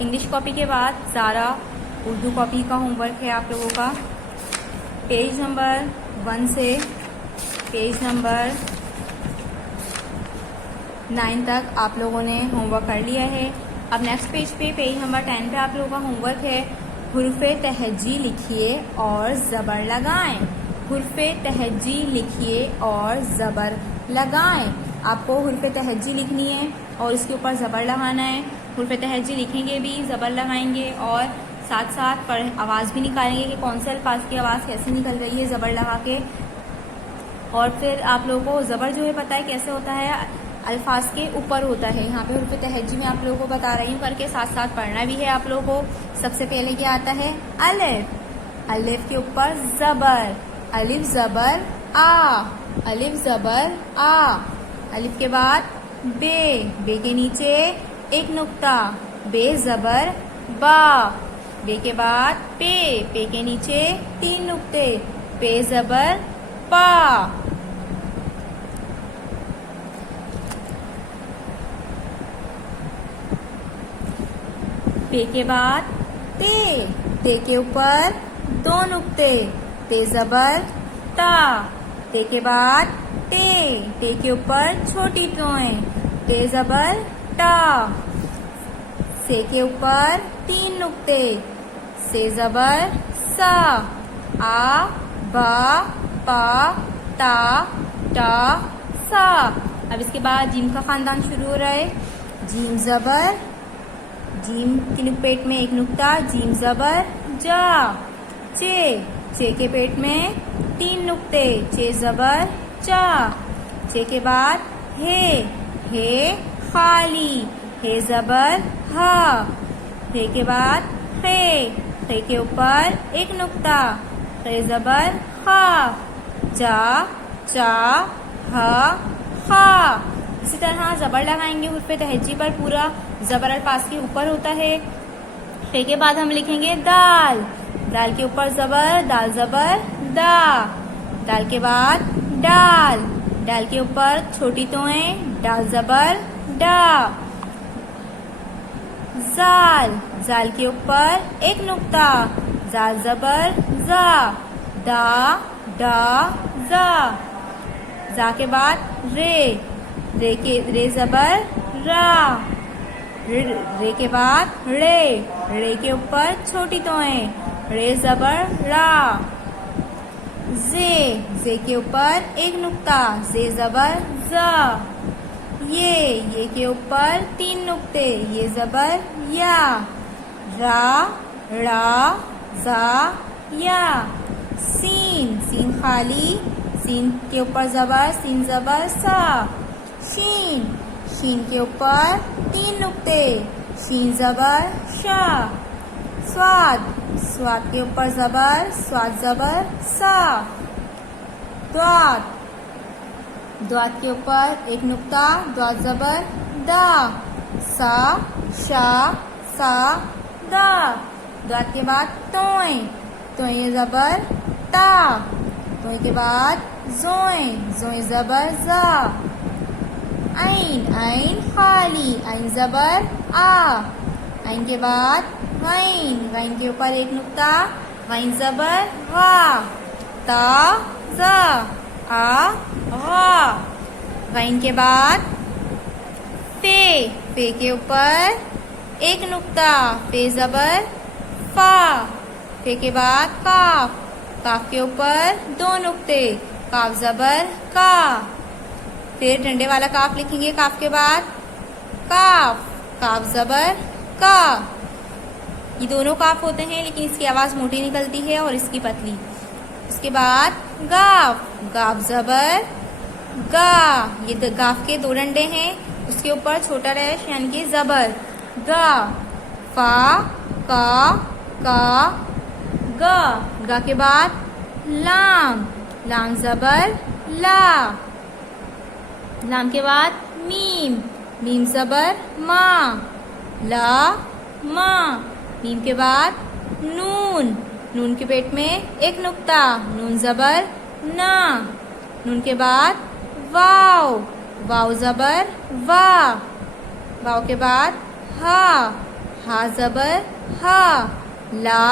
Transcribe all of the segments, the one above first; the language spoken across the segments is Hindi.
इंग्लिश कॉपी के बाद ज़ारा उर्दू कॉपी का होमवर्क है आप लोगों का। पेज नंबर 1 से पेज नंबर 9 तक आप लोगों ने होमवर्क कर लिया है। अब नेक्स्ट पेज पे पेज नंबर 10 पे आप लोगों का होमवर्क है, हुर्फ़े तहज्जी लिखिए और ज़बर लगाएं। हुर्फ़े तहज्जी लिखिए और ज़बर लगाएं। आपको हुर्फ़े तहज्जी लिखनी है और इसके ऊपर ज़बर लगाना है। हुर्फ़े तहज्जी लिखेंगे भी, ज़बर लगाएंगे और साथ साथ आवाज़ भी निकालेंगे कि कौन से अल्फाज की आवाज़ कैसे निकल रही है ज़बर लगा के। और फिर आप लोगों को ज़बर जो है पता है कैसे होता है, अल्फाज के ऊपर होता है। यहाँ पे हुर्फ़े तहज्जी में आप लोगों को बता रही हूँ करके, साथ साथ पढ़ना भी है आप लोगों को। सबसे पहले क्या आता है, अलिफ। अलिफ के ऊपर ज़बर, अलिफ ज़बर आ, अलिफ ज़बर आ। अलिफ के बाद बे, बे के नीचे एक नुक्ता, बे ज़बर बा। बे के बाद पे, पे के नीचे 3 नुक्ते, पे ज़बर पा। पे के बाद ते, ते के ऊपर 2 नुक्ते, ते ज़बर ता। ते के बाद टे, टे के ऊपर छोटी टोएं, ते ज़बर टा। से के ऊपर 3 नुक्ते, से ज़बर सा। आ, बा, पा, ता, टा, सा। अब इसके बाद जीम का खानदान शुरू हो रहा है। जीम ज़बर, जीम के पेट में एक नुक्ता, जीम ज़बर जा। चे, चे के पेट में 3 नुक्ते, चे ज़बर चा। चे के बाद हे खाली, हे ज़बर हा। हे के बाद खे के ऊपर एक नुक्ता, खे ज़बर खा। जा, चा, हा, खा। इसी तरह ज़बर लगाएंगे हुर्फ़े तहज्जी पर, पूरा ज़बर अल्फाज के ऊपर होता है। खे के बाद हम लिखेंगे दाल, दाल के ऊपर ज़बर, दाल ज़बर दा। दाल के बाद डाल, डाल के ऊपर छोटी तोएं, डाल ज़बर डा। जाल, जाल के ऊपर एक नुक्ता, जाल ज़बर जा। दा, डा, जा। जा के बाद रे रे ज़बर रा। रे के बाद रे के ऊपर छोटी तोएं, रे ज़बर रा। जे के ऊपर एक नुक्ता, जे ज़बर जा। ये के ऊपर 3 नुक्ते, ये ज़बर या। रा, रा, जा, या। सीन खाली, सीन के ऊपर ज़बर, सीन ज़बर सा। शीन के ऊपर 3 नुक्ते, शीन ज़बर शा। स्वाद के ऊपर ज़बर, स्वाद ज़बर सा। द्वात के ऊपर एक नुक्ता, द्वात ज़बर दा। सा, शा, सा, दा। द्वात के बाद तोएं ज़बर ता। तोएं के बाद जोएं ज़बर जा। ऐन खाली, ऐन ज़बर आ। ऐन के बाद गैन के ऊपर एक नुक्ता, गैन ज़बर गा। ता, जा, आ, गा। गैन के बाद फे के ऊपर एक नुक्ता, फे ज़बर फा। फे के बाद काफ के ऊपर 2 नुक्ते, काफ ज़बर का। फिर डंडे वाला काफ लिखेंगे, काफ के बाद काफ ज़बर का। ये दोनों काफ होते हैं लेकिन इसकी आवाज़ मोटी निकलती है और इसकी पतली। इसके बाद गाफ ज़बर गा। ये गाफ के 2 डंडे हैं, उसके ऊपर छोटा रैश यानी कि ज़बर गा। फा, का, गा के बाद लाम ज़बर ला। लाम के बाद मीम ज़बर मा, ला, मा। मीम के बाद नून के पेट में एक नुक्ता, नून ज़बर ना। नून के बाद वाव ज़बर वा। वाव के बाद हा हा ज़बर हा, ला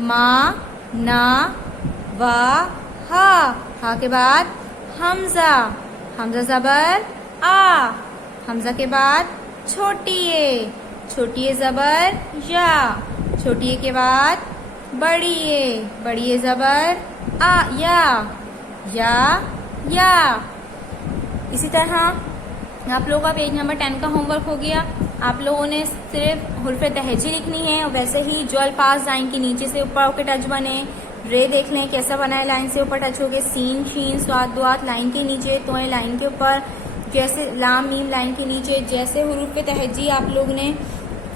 मा ना वा हा के बाद हमजा, हमजा ज़बर आ, हमजा के बाद छोटी ए ज़बर या, छोटी ए के बाद बड़ी ए ज़बर आ या। इसी तरह आप लोगों का पेज नंबर 10 का होमवर्क हो गया। आप लोगों ने सिर्फ हुर्फ तहजी लिखनी है और वैसे ही जो अल्फाज लाइन के नीचे से ऊपर होकर टच बने, रे देख लें कैसा बना है लाइन से ऊपर टच होके, सीन शीन स्वाद दुआत लाइन के नीचे, तोए लाइन के ऊपर, जैसे लाम मीम लाइन के नीचे, जैसे हुरूफ तहजी आप लोग ने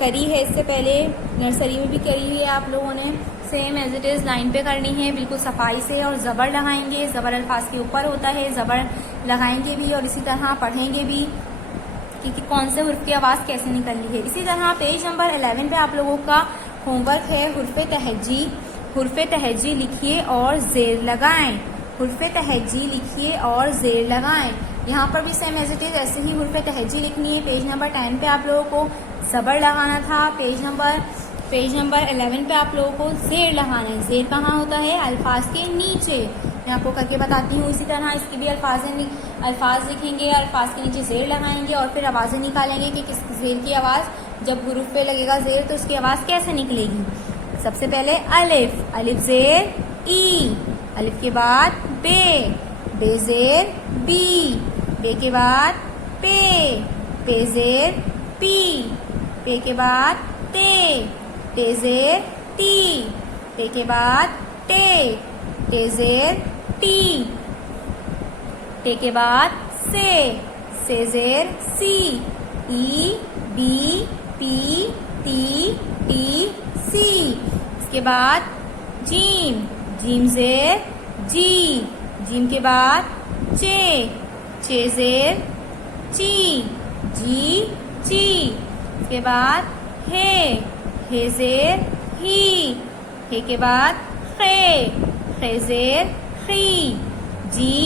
करी है इससे पहले नर्सरी में भी करी है आप लोगों ने, same as it is line पे करनी है बिल्कुल सफाई से। और ज़बर लगाएंगे, ज़बर अल्फाज के ऊपर होता है, ज़बर लगाएंगे भी और इसी तरह पढ़ेंगे भी कि कौन से हुर्फ की आवाज़ कैसे निकलनी है। इसी तरह पेज नंबर 11 पे आप लोगों का होमवर्क है हुर्फ तहजी। हुर्फ तहजी लिखिए और ज़ेर लगाएं, हुर्फ तहजी लिखिए और ज़ेर लगाएं। यहाँ पर भी सेम एज इट इज़ ऐसे ही हुर्फ तहजी लिखनी है। पेज नंबर 10 पे आप लोगों को ज़बर लगाना था, पेज नंबर 11 पे आप लोगों को ज़ेर लगाना है। ज़ेर कहाँ होता है? अल्फाज के नीचे। मैं आपको करके बताती हूँ। इसी तरह इसकी भी अल्फाज लिखेंगे, अल्फाज के नीचे ज़ेर लगाएंगे और फिर आवाज़ें निकालेंगे कि किस ज़ेर की आवाज़ जब हुरूफ पे लगेगा ज़ेर तो उसकी आवाज़ कैसे निकलेगी। सबसे पहले अलिफ, अलिफ ज़ेर ई, अलिफ के बाद बे ज़ेर बी, बे के बाद पे ज़ेर पी, पे के बाद ते ज़ेर ती, ते के बाद ते ज़ेर टी, टे के बाद से ज़ेर सी, ई बी पी टी सी। इसके बाद जीम ज़ेर जी, जीम के बाद चे ज़ेर ची ची। इसके बाद हे ज़ेर ही, हे के बाद खे ज़ेर खी, जी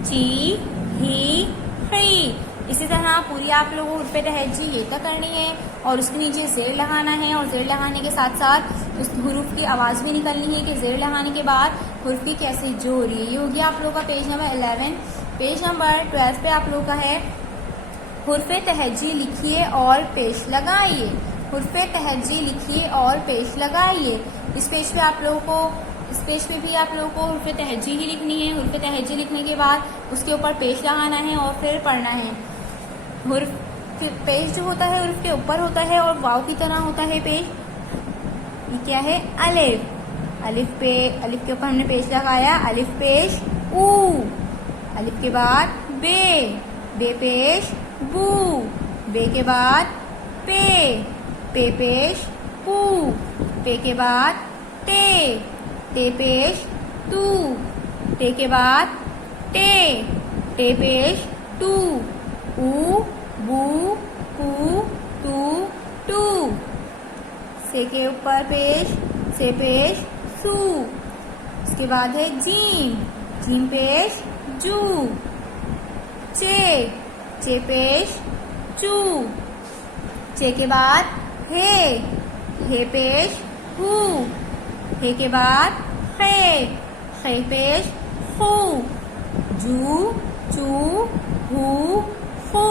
ची ही खी। इसी तरह पूरी आप लोगों को हुर्फ तहजी ये तक करनी है और उसके नीचे ज़ेर लगाना है और ज़ेर लगाने के साथ साथ उस हुरूफ की आवाज़ भी निकलनी है कि ज़ेर लगाने के बाद हुर्फ की कैसे जो हो रही है। ये हो गया आप लोगों का पेज नंबर 11। पेज नंबर 12 पे आप लोगों का है हुर्फ तहजी लिखिए और पेश लगाइए। हुर्फ तहजी लिखिए और पेश लगाइए। इस पेज पे भी आप लोगों को हुर्फ तहजी ही लिखनी है। हुर्फ तहजी लिखने के बाद उसके ऊपर पेश लगाना है और फिर पढ़ना है। हुर्फ पेश जो होता है हुर्फ के ऊपर होता है और वाव की तरह होता है पेश। ये क्या है? अलिफ के ऊपर हमने पेश लगाया, अलिफ पेश ऊ, अलिफ के बाद बे पेश बू, बे के बाद पे पेश पू, पे के बाद ते पेश तू, ते के बाद टे पेश टू, ऊ बू पू टू टू। से के ऊपर से पेश सू। इसके बाद है जीम पेश जू, चे पेश चू, चे के बाद हे पेश हू, हे के बाद खे पेश खू, जू चू हू खू।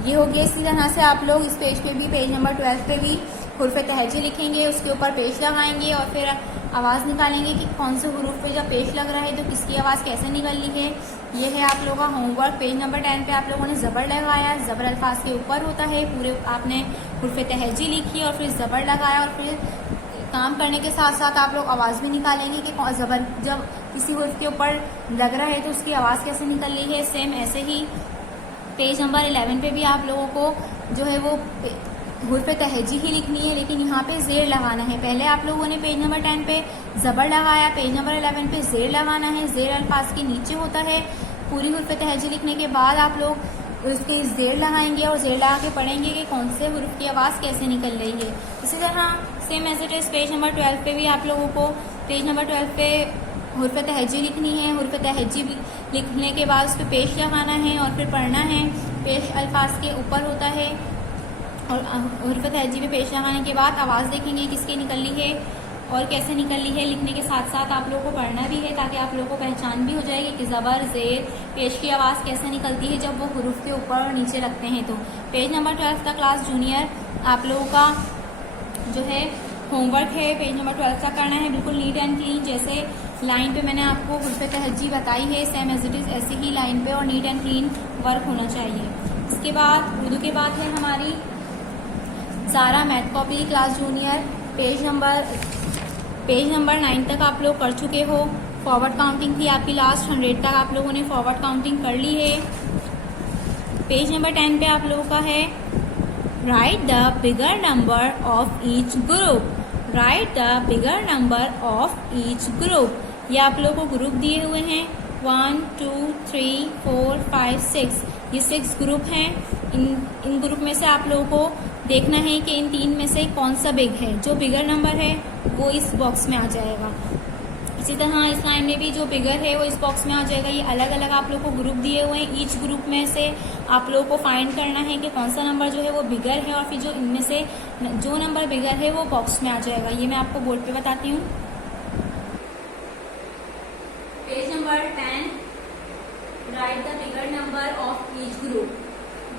ये हो गया। इसी तरह से आप लोग इस पेज पे भी पेज नंबर 12 पे भी हुर्फ तहजी लिखेंगे, उसके ऊपर पेश लगाएंगे और फिर आवाज़ निकालेंगे कि कौन से हुरूफ पे जब पेश लग रहा है तो किसकी आवाज़ कैसे निकलनी है। ये है आप लोगों का होमवर्क। पेज नंबर 10 पे आप लोगों ने ज़बर लगाया, ज़बर अल्फाज के ऊपर होता है, पूरे आपने हुर्फ तहजी लिखी और फिर ज़बर लगाया और फिर काम करने के साथ साथ आप लोग आवाज़ भी निकालेंगे कि ज़बर जब किसी हुर्फ के ऊपर लग रहा है तो उसकी आवाज़ कैसे निकल रही है। सेम ऐसे ही पेज नंबर 11 पे भी आप लोगों को जो है वो हुर्फ तहजी ही लिखनी है, लेकिन यहाँ पे ज़ेर लगाना है। पहले आप लोगों ने पेज नंबर 10 पे ज़बर लगाया, पेज नंबर 11 पे ज़ेर लगाना है। ज़ेर अल्फाज के नीचे होता है। पूरी हुर्फ तहजी लिखने के बाद आप लोग उसके ज़ेर लगाएंगे और ज़ेर लगा के पढ़ेंगे कि कौन से हुर्फ की आवाज़ कैसे निकल रही है। इसी तरह same as it is page number 12 पे भी आप लोगों को पेज नंबर 12 पे हुर्फ तहजी लिखनी है। हुर्फ तहजी लिखने के बाद उस पर पेश लगाना है और फिर पढ़ना है। पेश अल्फाज के ऊपर होता है और हुर्फ तहजी पे पेश लगाने के बाद आवाज़ देखेंगे किसकी निकल ली है और कैसे निकल ली है। लिखने के साथ साथ आप लोगों को पढ़ना भी है ताकि आप लोगों को पहचान भी हो जाएगी कि ज़बर ज़ेर पेश की आवाज़ कैसे निकलती है जब वो हुरूफ के ऊपर और नीचे रखते हैं। तो पेज नंबर 12 का क्लास जूनियर आप लोगों का जो है होमवर्क है, पेज नंबर 12 का करना है बिल्कुल नीट एंड क्लीन। जैसे लाइन पे मैंने आपको हुर्फ तहजी बताई है सेम एज इट इज़ ऐसे ही लाइन पे और नीट एंड क्लीन वर्क होना चाहिए। इसके बाद उर्दू के बाद है हमारी ज़ारा math copy class junior. Page number 9 तक आप लोग कर चुके हो। फॉरवर्ड काउंटिंग थी आपकी लास्ट 100 तक आप लोगों ने फॉरवर्ड काउंटिंग कर ली है। पेज नंबर 10 पे आप लोगों का है right the bigger number of each group. Right the bigger number of each group. ये आप लोगों को ग्रुप दिए हुए हैं 1 2 3 4 5 6। ये 6 ग्रुप हैं। इन ग्रुप में से आप लोगों को देखना है कि इन 3 में से कौन सा बिग है। जो बिगर नंबर है वो इस बॉक्स में आ जाएगा। इसी तरह इस लाइन में भी जो बिगर है वो इस बॉक्स में आ जाएगा। ये अलग अलग आप लोग को ग्रुप दिए हुए हैं। ईच ग्रुप में से आप लोगों को फाइंड करना है कि कौन सा नंबर जो है वो बिगर है और फिर जो इनमें से जो नंबर बिगर है वो बॉक्स में आ जाएगा। ये मैं आपको बोर्ड पे बताती हूँ। Page number 10 right the bigger number of each group.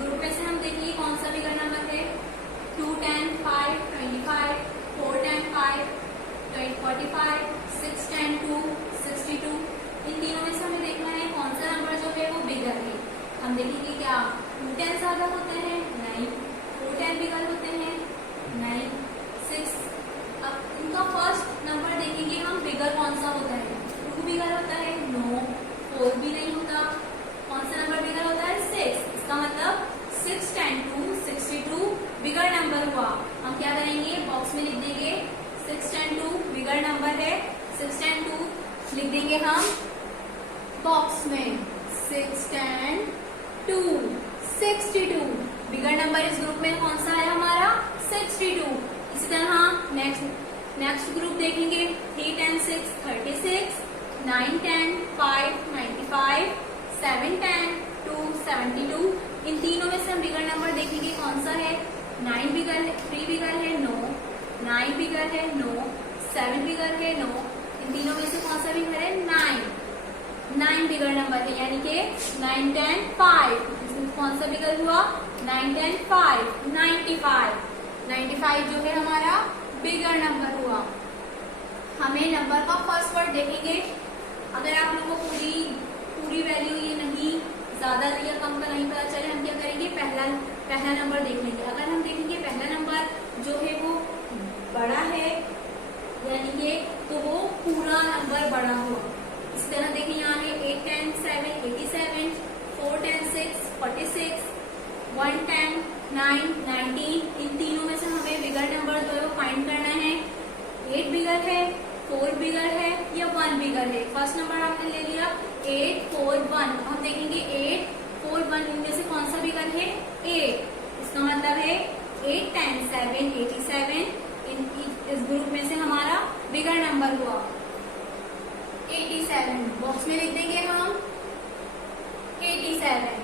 Group में से हम देखिए कौन सा बिगर नंबर है 2 10 5 25 4 10 5 45 6 10 2 62। इन तीनों में से हमें देखना है कौन सा नंबर जो है वो बिगर है। हम देखेंगे क्या 2 10 ज्यादा होते हैं, नहीं। 4 10 बिगर होते हैं, नहीं। 6 अब इनका फर्स्ट नंबर देखेंगे हम बिगर कौन सा होता है। 2 बिगर होता है, नो। 4 भी नहीं होता। कौन सा नंबर बिगर होता है 6। इसका मतलब 6 10 2 62 बिगर नंबर हुआ। हम क्या करेंगे बॉक्स में लिख देंगे 6 10 2 बिगर नंबर है। 6 10 2 लिख देंगे हम बॉक्स में 6 10 2 62 बिगर नंबर इस ग्रुप में कौन सा है हमारा 62। इसी तरह नेक्स्ट ग्रुप देखेंगे 3 10 6 36 9 10 5 95 7 10 2 72। इन तीनों में से हम बिगर नंबर देखेंगे कौन सा है 9 बिगर है, 3 बिगर है, नो। 9 बिगर है, नो। 7 बिगर है, नो। इन तीनों में से कौन सा बिगर है 9 बिगर नंबर है यानी कि 9 10 5। इसमें कौन सा बिगर हुआ 9 10 5 95 जो है हमारा बिगर नंबर हुआ। हमें नंबर का फर्स्ट वर्ड देखेंगे। अगर आप लोगों को पूरी वैल्यू ये नहीं ज्यादा या कम का नहीं पता चले हम क्या करेंगे पहला नंबर देख लेंगे। अगर हम देखेंगे पहला नंबर जो है वो बड़ा है यानी कि तो वो पूरा नंबर बड़ा हुआ। इस तरह देखिए यहाँ है 8 10 7 87 4 10 6 46 1 10 9 19। इन तीनों में से हमें बिगर नंबर जो है वो फाइंड करना है। 8 बिगर है, 4 बिगर है या 1 बिगर है। फर्स्ट नंबर आपने ले लिया 8 4 1। हम देखेंगे 8 4 1 इनमें से कौन सा बिगर है 8। इसका मतलब है 8 10 7 87। इस ग्रुप में से हमारा बिगर नंबर हुआ 87। बॉक्स में लिख देंगे हम 87।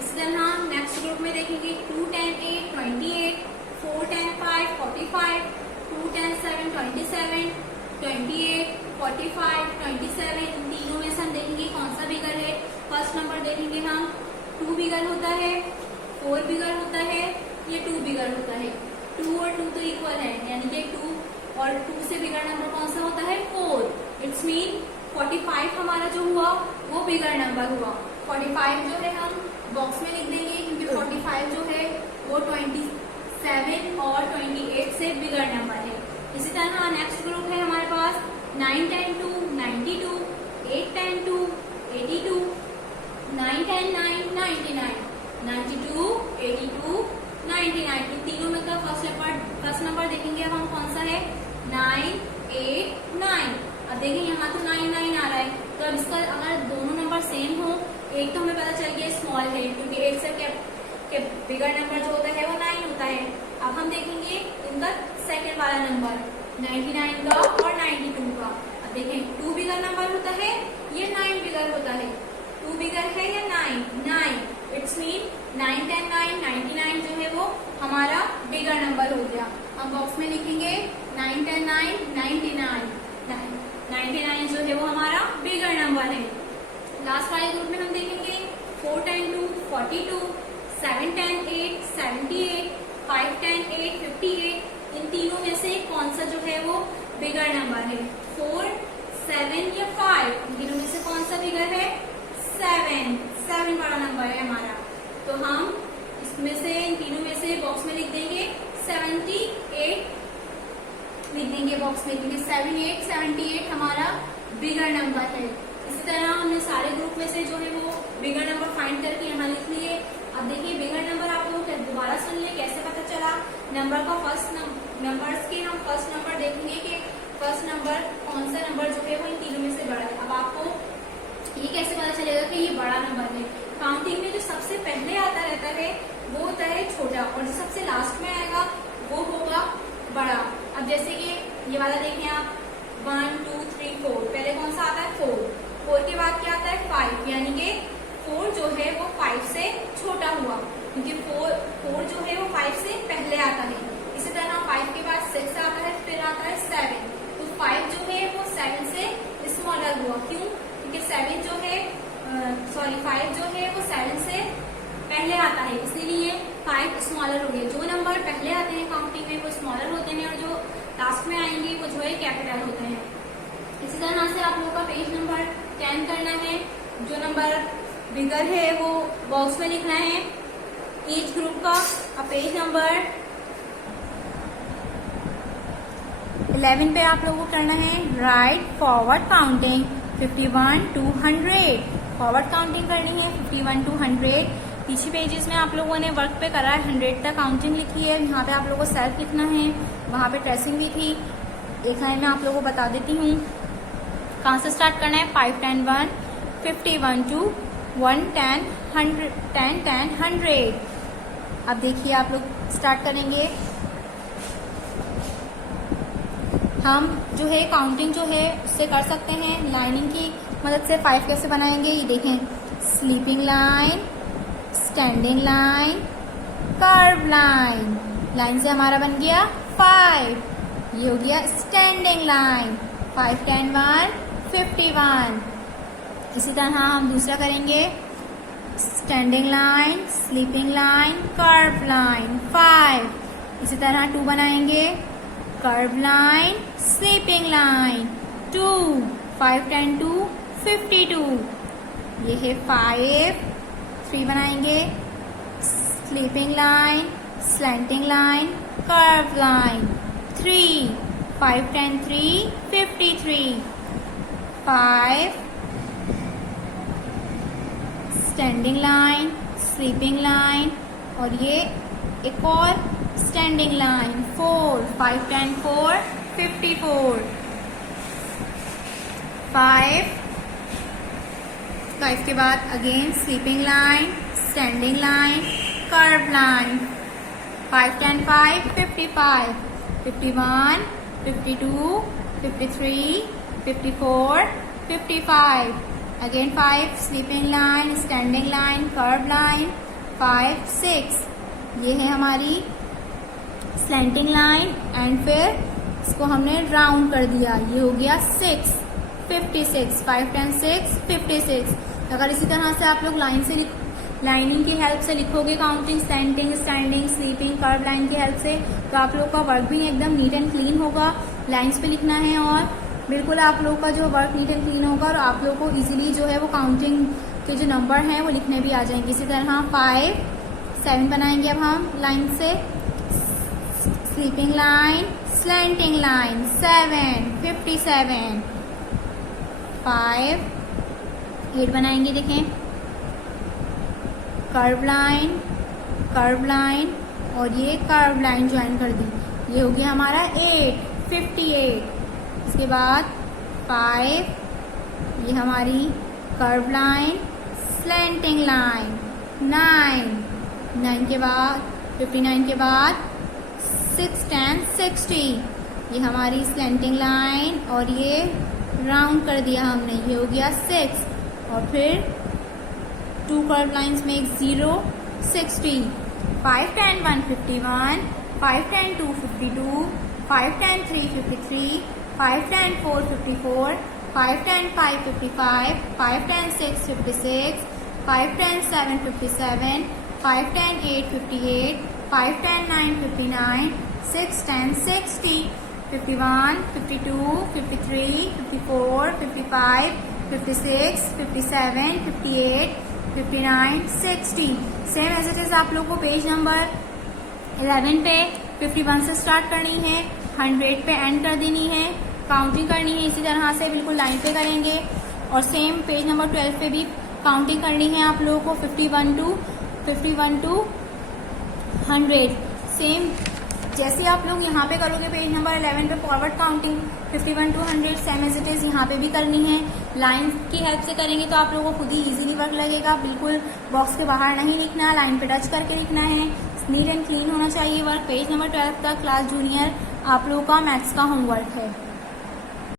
इसी तरह नेक्स्ट ग्रुप में देखेंगे 2 10 8 28 4 10 5 45 2 10 7 27 28 45 27। इन तीनों में से हम देखेंगे कौन सा बिगर है। फर्स्ट नंबर देखेंगे हम 2 बिगर होता है, 4 बिगर होता है या 2 बिगर होता है। 2 और 2 तो इक्वल है यानी कि 2 और 2 से बिगर नंबर कौन सा होता है 4। इट्स मीन 45 हमारा जो हुआ वो बिगर नंबर हुआ। 45 जो है हम बॉक्स में लिख देंगे क्योंकि 45 जो है वो 27 और 28 से बिगर नंबर है। इसी तरह नेक्स्ट ग्रुप है हमारे पास 9 10 2 92 8 10 2 82 9 10 9 99 92 82 99। इन तीनों में का फर्स्ट नंबर देखेंगे अब हम कौन सा है 9 8 9। अब देखिए यहाँ तो 9 9 आ रहा है तो अब इसका अगर दोनों नंबर सेम हो एक तो हमें पता चल गया स्मॉल है क्योंकि 1 से बिगर नंबर जो होता है वो 9 होता है। अब हम देखेंगे इनका सेकेंड वाला नंबर 99 का और 92 का। अब देखें 2 बिगर नंबर होता है ये 9 बिगर होता है। 2 बिगर है या 9 9 इट्स मीन 9, 10, 9, 99 जो है वो हमारा बिगर नंबर हो गया। हम बॉक्स में लिखेंगे 9, 10, 9, 99। 99 जो है वो हमारा बिगर नंबर है। लास्ट वाले ग्रुप में हम देखेंगे 4, 10, 2, 42, 7, 10, 8, 78, 5, 10, 8, 58। इन तीनों में से कौन सा जो है वो बिगर नंबर है? 4, 7 या 5? इन तीनों में से कौन सा बिगर है? 7। 7 बड़ा नंबर है हमारा। तो हम इसमें से इन तीनों में से बॉक्स में लिख देंगे 78, लिख देंगे बॉक्स में, लिखेंगे 7, 8, 78 हमारा बिगर नंबर है। इसी तरह हमने सारे ग्रुप में से जो है वो बिगर नंबर फाइंड करके यहाँ लिख लिए। अब देखिए बिगर नंबर आप लोग दोबारा सुन ले कैसे पता चला। नंबर का नंबर्स के हम फर्स्ट नंबर देखेंगे कि फर्स्ट नंबर कौन सा नंबर जो है वो इन तीनों में से बड़ा है। अब आपको ये कैसे पता चलेगा कि ये बड़ा नंबर है? काउंटिंग में जो सबसे पहले आता रहता है वो होता है छोटा, और जो सबसे लास्ट में आएगा वो होगा बड़ा। अब जैसे कि ये वाला देखें आप, 1, 2, 3, 4, पहले कौन सा आता है? 4। 4 के बाद क्या आता है? 5, यानी कि 4 जो है वो 5 से छोटा हुआ, क्योंकि 4 जो है वो 5 से पहले आता है। इसी तरह 5 के बाद 6 आता है, फिर आता है 7। तो 5 जो है वो 7 से स्मॉलर हुआ। क्यों? क्योंकि 5 जो है वो 7 से पहले आता है, इसीलिए 5 स्मॉलर हो गए। जो नंबर पहले आते हैं काउंटिंग में वो स्मॉलर होते हैं, और जो लास्ट में आएंगे वो जो है कैपिटल होते हैं। इसी तरह से आप लोगों का पेज नंबर 10 करना है। जो नंबर बिगर है वो बॉक्स में लिखना है ईच ग्रुप का। अब पेज नंबर 11 पे आप लोगों को करना है right forward counting 51 to 100। Forward counting करनी है 51 to 100। पीछे पेजेस में आप लोगों ने वर्क पे करा है, 100 तक काउंटिंग लिखी है। यहाँ पे आप लोगों को सेल्फ लिखना है, वहाँ पे ट्रेसिंग भी थी। एक लाइन में आप लोगों को बता देती हूँ कहाँ से स्टार्ट करना है। 5, 10, 1, 51 to 1, 10, 100, 10, 10, 100। अब देखिए आप लोग स्टार्ट करेंगे। हम जो है काउंटिंग जो है उससे कर सकते हैं लाइनिंग की मदद से। 5 कैसे बनाएंगे ये देखें। Sleeping line, standing line, curve line. Line से हमारा बन गया 5। ये हो गया स्टैंडिंग लाइन। 5, 10, 1, 51। इसी तरह हम दूसरा करेंगे standing line, sleeping line, curve line 5। इसी तरह 2 बनाएंगे, कर्व लाइन, स्लीपिंग लाइन 2। 5, 10, 2, 52। ये है 5। 3 बनाएंगे, sleeping line, slanting line, curve line 3। 5, 10, 3, 53। 5 standing line, sleeping line, और ये एक और स्टैंडिंग लाइन 4। 5, 10, 4, 54। 5 के बाद again sleeping line, standing line, curve line 5, 10, 5, 55। 51, 52, 53, 54, 55। Again 5 sleeping line, standing line, curve line 5, 6। ये है हमारी स्लैंटिंग लाइन, एंड फिर इसको हमने राउंड कर दिया, ये हो गया 6, 56। 5, 10, 6, 56। अगर इसी तरह से आप लोग लाइनिंग की हेल्प से लिखोगे counting, standing, sleeping, curve line की हेल्प से, तो आप लोग का वर्क भी एकदम नीट एंड क्लीन होगा। लाइंस पे लिखना है और बिल्कुल आप लोग का जो वर्क नीट एंड क्लीन होगा, और आप लोग को इजीली जो है वो काउंटिंग के जो नंबर हैं वो लिखने भी आ जाएंगे। इसी तरह 5, 7 बनाएंगे अब हम लाइन से, स्लीपिंग लाइन, स्लैंटिंग लाइन 7, 57। 5, 8 बनाएंगे, देखें कर्व लाइन, और ये कर्व लाइन ज्वाइन कर दी, ये हो गया हमारा 8, 58। इसके बाद 5, ये हमारी कर्व लाइन, स्लैंटिंग लाइन 9 के बाद 59 के बाद 6, 10, 60। ये हमारी स्लैंटिंग लाइन, और ये राउंड कर दिया हमने, ये हो गया 6। और फिर 2 curved lines make 0, 60. 5 10 151, 5 10 2 52, 5 10 3 53, 5 10 4 54, 5 10 5 55, 5 10 6 56, 5 10 7 57, 5 10 8 58, 5 10 9 59, 6 10 60, 51, 52, 53, 54, 55, 56, 57, 58, 59, 60. Same as it is आप लोग को पेज नंबर 11 पे 51 से स्टार्ट करनी है, 100 पे एंड कर देनी है, काउंटिंग करनी है इसी तरह से बिल्कुल लाइन पे करेंगे। और सेम पेज नंबर 12 पे भी काउंटिंग करनी है आप लोगों को 51 टू 100। सेम जैसे आप लोग यहाँ पे करोगे पेज नंबर 11 पे forward counting 51 to 100 same as it is यहाँ पे भी करनी है। लाइन की हेल्प से करेंगे तो आप लोगों को खुद ही इजीली वर्क लगेगा। बिल्कुल बॉक्स के बाहर नहीं लिखना, लाइन पे टच करके लिखना है। नीट एंड क्लीन होना चाहिए वर्क। पेज नंबर 12 तक क्लास जूनियर आप लोगों का मैथ्स का होमवर्क है।